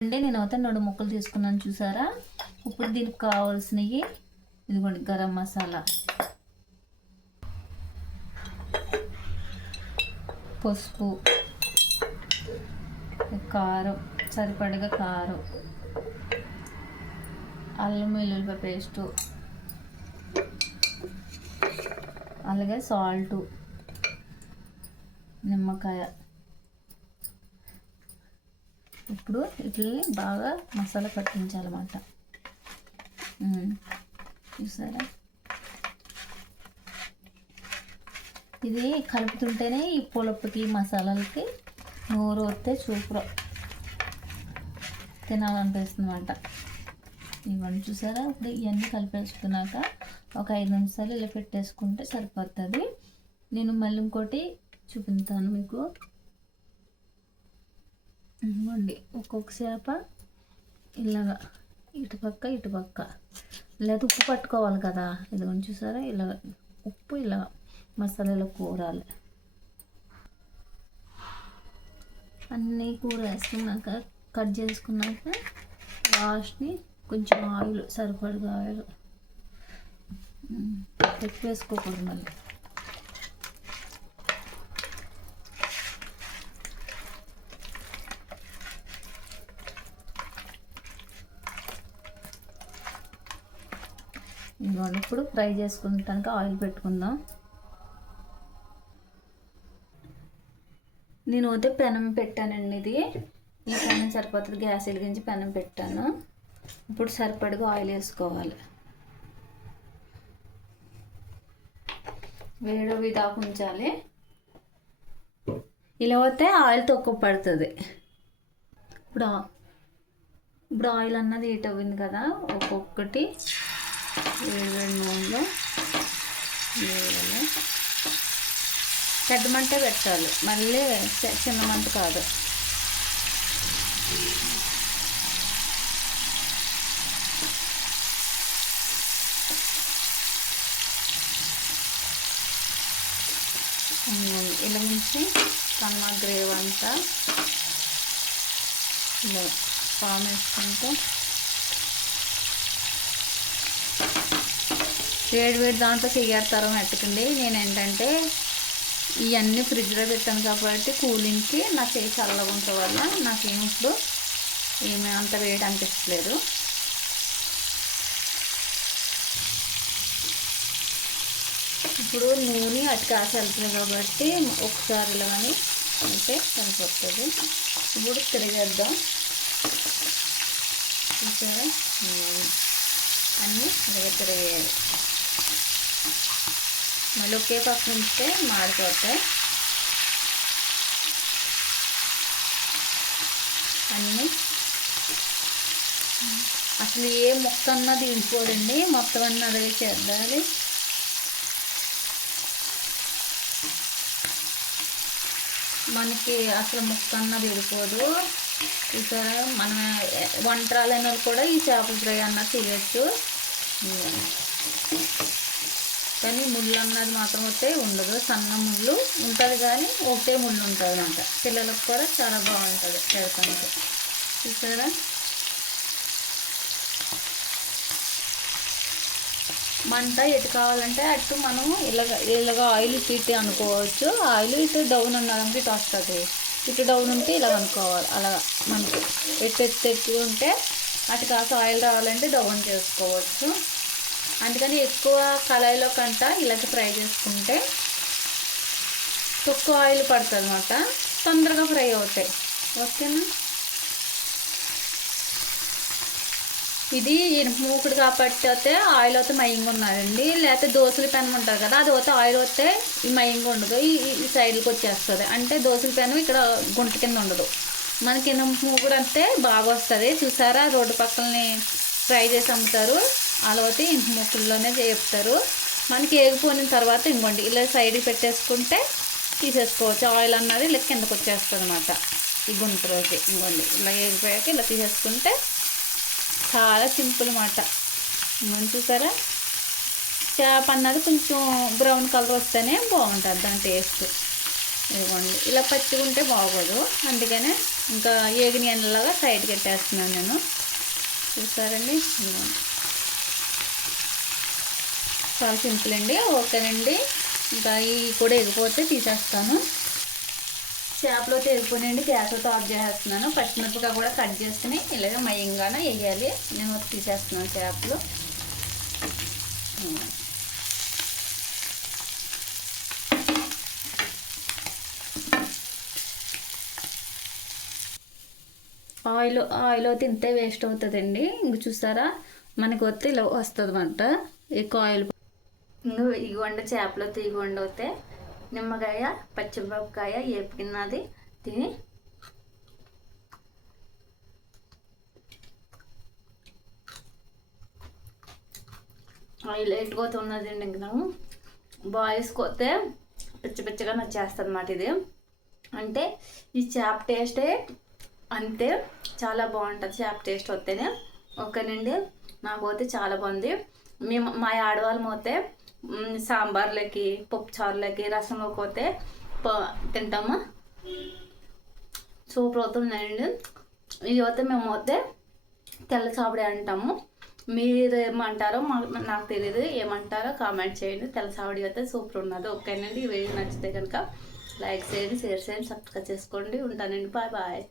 అంటే నేను అయితే రెండు ముక్కలు తీసుకున్నాను చూసారా? ఇప్పుడు దీనికి కావాల్సినవి ఇదిగోండి గరం మసాలా. పసుపు కారం సరిపడగా కారం అల్లం వెల్లుల్లిపాయ పేస్టు అలాగే సాల్టు నిమ్మకాయ. ఇప్పుడు వీటిని బాగా మసాలా పట్టించాలన్నమాట. చూసారా? ఇది కలుపుతుంటేనే ఈ పులుపుకి మసాలాలకి నోరు వస్తే సూపర్. తినాలనిపిస్తుంది అనమాట ఇవన్నీ చూసారా? ఇప్పుడు ఇవన్నీ కలిపేసుకున్నాక ఒక ఐదు నిమిషాలు ఇలా పెట్టేసుకుంటే సరిపోతుంది. నేను మళ్ళీ ఇంకోటి చూపిస్తాను మీకు. ఇవ్వండి ఒక్కొక్క చేప ఇలాగా ఇటుపక్క ఇటుపక్క లేదా ఉప్పు పట్టుకోవాలి కదా. ఇదిగోండి చూసారా? ఇలా ఉప్పు ఇలా మసాలాలో కూరాలి. అన్నీ కూర వేసుకున్నాక కట్ చేసుకున్నాక లాస్ట్ని కొంచెం ఆయిల్ సరిపడగా ఆయిల్. ఎక్కువ వేసుకోకూడదు మళ్ళీ. ఇదిగోండి ఇప్పుడు ఫ్రై చేసుకుంటానికి ఆయిల్ పెట్టుకుందాం. నేను అయితే పెనం పెట్టానండి ఇది. ఈ పెనం సరిపోతుంది. గ్యాస్ వెలిగించి పెనం పెట్టాను. ఇప్పుడు సరిపడగా ఆయిల్ వేసుకోవాలి. వేడవి దాకా ఉంచాలి. ఇలా అయితే ఆయిల్ తక్కువ పడుతుంది. ఇప్పుడు ఆ- ఇప్పుడు ఆయిల్ అన్నది హీట్ అవ్వింది కదా ఒక్కొక్కటి వేడి నూనెలో వేయాలి పెద్ద మంట పెట్టాలి. మళ్ళీ చి- చిన్న మంట కాదు. ఇలా నుంచి సన్న గ్రేవ్ అంతా ఇలా పామేసుకుంటే వేడి వేడి దాంట్లో చెయ్యాడతారో మెట్టకండి నేను ఏంటంటే ఇవన్నీ ఫ్రిడ్జ్లో పెట్టాను కాబట్టి కూలింగ్కి నా చేయి చల్లగా ఉండటం వల్ల నాకేం ఇప్పుడు ఏమీ అంత వేడి అనిపించలేదు ఇప్పుడు నూనె అటు కాసి వెళ్తుంది కాబట్టి ఒకసారి అని కానీ అంటే సరిపోతుంది. ఇప్పుడు తిరిగేద్దాం. చూసారా? అన్నీ ఇలాగే తిరిగేయాలి. మళ్ళీ ఒకే పక్క ఉంచితే మాడిపోతాయి. అన్నీ. అసలు ఏ మొక్క అన్నది దిగిపోదండి మొత్తం అన్నీ అదే చేద్దాలి. మనకి అసలు ముక్క అన్నది విడిపోదు ఇక్కడ మన వంటరాలైన వాళ్ళు కూడా ఈ చేపల ఫ్రై అన్నది చేయొచ్చు కానీ ముళ్ళు అన్నది మాత్రం అయితే ఉండదు. సన్న ముళ్ళు ఉంటుంది కానీ ఒకటే ముళ్ళు ఉంటుంది అనమాట పిల్లలకు కూడా చాలా బాగుంటుంది పెడతానికి చూసారా? మంట ఎటు కావాలంటే అటు మనం ఇలాగ ఇలాగ ఆయిల్ ఇటు అనుకోవచ్చు. ఆయిల్ ఇటు డౌన్ ఉన్నదంటే ఇటు వస్తుంది. ఇటు డౌన్ ఉంటే ఇలా అనుకోవాలి. అలా మనకి ఎటు ఎత్తు ఎత్తు ఉంటే అటు కాస్త ఆయిల్ రావాలంటే డౌన్ చేసుకోవచ్చు. అందుకని ఎక్కువ కళాయిలో కంట ఇలాగ ఫ్రై చేసుకుంటే తక్కువ ఆయిల్ పడుతుంది అనమాట తొందరగా ఫ్రై అవుతాయి. ఓకేనా? ఇది ఇనుప మూకుడు కాబట్టి అయితే ఆయిల్ అయితే మయంగా ఉన్నదండి లేకపోతే దోశల పెనం ఉంటుంది కదా అది అయితే ఆయిల్ వస్తే ఈ మయంగా ఉండదు. ఈ ఈ- సైడ్కి వచ్చేస్తుంది. అంటే దోశల పెనం ఇక్కడ గుంట కింద ఉండదు. మనకి ఇనుప మూకుడు అంటే బాగా వస్తుంది. చూసారా? రోడ్డు పక్కలని ఫ్రై చేసి అమ్ముతారు. అలాగే ఇంటి ముక్కుల్లోనే చేపుతారు. మనకి ఏగిపోయిన తర్వాత ఇంకోండి ఇలా సైడ్కి పెట్టేసుకుంటే తీసేసుకోవచ్చు. ఆయిల్ అన్నది ఇలా కిందకు వచ్చేస్తుంది అనమాట ఈ గుంటలోకి ఇంకోండి ఇలా ఏగిపోయాక ఇలా తీసేసుకుంటే చాలా సింపుల్ మాట మనం చూసారా? చేప అన్నది కొంచెం బ్రౌన్ కలర్ వస్తేనే బాగుంటుంది దాని టేస్ట్. ఇదిగోండి ఇలా పచ్చిగుంటే బాగోదు. అందుకనే ఇంకా ఏగిన ఎండలాగా సైడ్కి పెట్టేస్తున్నాను నేను. చూసారండి? ఇదిగోండి. చాలా సింపుల్ అండి. ఓకేనండి. ఇంకా ఇవి కూడా ఎగిపోతే తీసేస్తాను. చేపలో తెగిపోయినండి గ్యాస్ ఆఫ్ చేసేస్తున్నాను. పచ్చిమిరపకాయ కూడా కట్ చేసుకుని ఇలాగ మయంగానే వేయాలి నేను తీసేస్తున్నాను చేపలు. ఆయిల్ ఆయిల్ తింటే వేస్ట్ అవుతుందండి. ఇంక చూసారా? మనకు వస్తే ఇలా వస్తుంది అనమాట ఎక్కువ ఆయిల్ ఇగొండ చేపలో తీగొండ అవుతే నిమ్మకాయ పచ్చిమిరపకాయ వేపుకున్నది తిని ఆయిల్ ఎట్టుకోతే ఉన్నదండి ఇంక నాకు. బాయ్స్ కోతే పిచ్చి పిచ్చిగా నచ్చేస్తుంది అన్నమాట ఇది. అంటే ఈ చేప టేస్టే అంతే చాలా బాగుంటుంది చేప టేస్ట్ వస్తేనే. ఓకేనండి నాకు పోతే చాలా బాగుంది. మేము మా ఆడవాళ్ళం పోతే సాంబార్లకి పప్పు చారులకి రసంలోకి పోతే తింటాము. సూపర్ అవుతుందండి ఇది అయితే మేము అయితే తెల్ల చాపడే అంటాము. మీరు ఏమంటారో మాకు నాకు తెలియదు ఏమంటారో కామెంట్ చేయండి. తెల్ల చావడి అయితే సూపర్ ఉన్నది. ఓకేనండి. ఈ వీడియో నచ్చితే కనుక లైక్ చేయండి షేర్ చేయండి సబ్స్క్రైబ్ చేసుకోండి. ఉంటానండి. Bye bye.